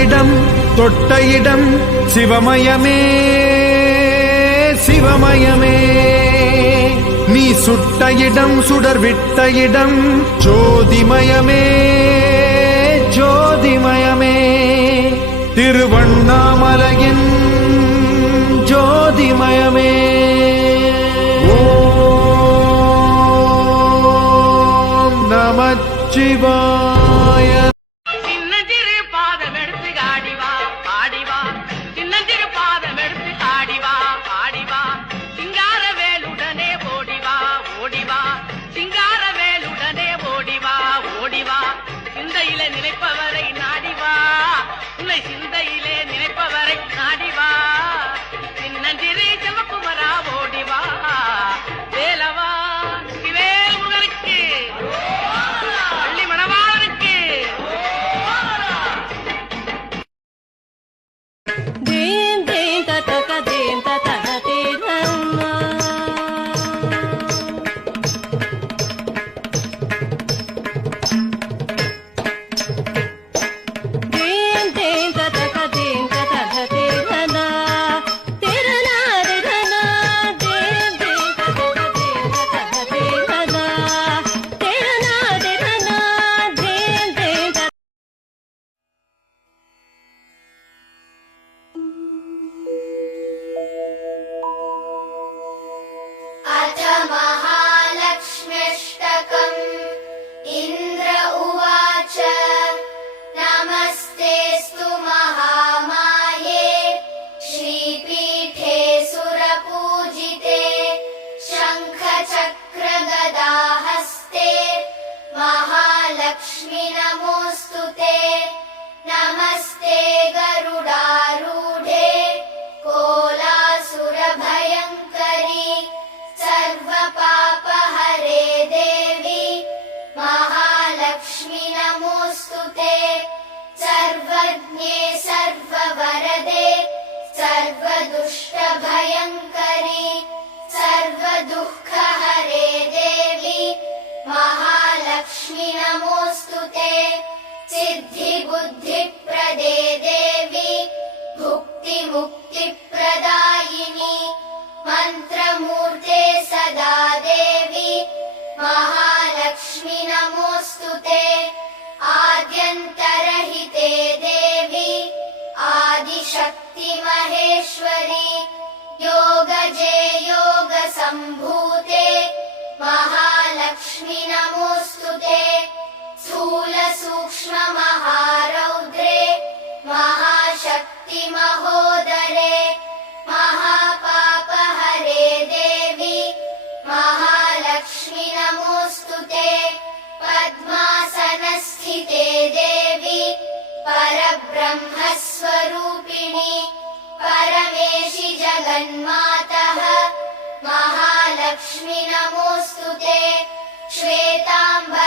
இடம் தொட்ட இடம் சிவமயமே சிவமயமே. நீ சுட்ட இடம் சுடர் விட்ட இடம் ஜோதிமயமே ஜோதிமயமே. திருவண்ணாமலையின் ஜோதிமயமே. ஓம் நமச்சிவாய. நினைப்பவரை நாடிவா, உன்னை சிந்தையிலே நினைப்பவரை நாடிவா. சின்னஞ்சிறு செவக்குமரா ஓடிவா, வேலவா வேல் முகனுக்கு பள்ளி மணவாளனுக்கு. தேன் தேன் தத்தக தேன் தத்தக தேரம்மா. लक्ष्मी नमोस्तुते नमस्ते गरुडारूढे कोलासुरभयङ्करी सर्वपापहरे देवी महालक्ष्मी नमोस्तुते सर्वज्ञे सर्ववरदे सर्वदुष्टभयङ्करी सर्वदुःखहरे देवी महालक्ष्मी नमोस्तुते सिद्धिबुद्धिप्रदे देवी भुक्तिमुक्तिप्रदायिनी मन्त्रमूर्ते सदा देवी महालक्ष्मी नमोस्तुते आद्यन्तरहिते देवी आदिशक्ति महेश्वरी योगजे योगसम्भूते महालक्ष्मी नमोस्तुते स्थूल सूक्ष्म महारौद्रे महाशक्ति महोदरे महापापहरे देवी महालक्ष्मी नमोस्तुते पद्मासनस्थिते देवी परब्रह्मस्वरूपिणी परमेशि जगन्मातः महालक्ष्मी नमोस्तुते श्वेताम्बर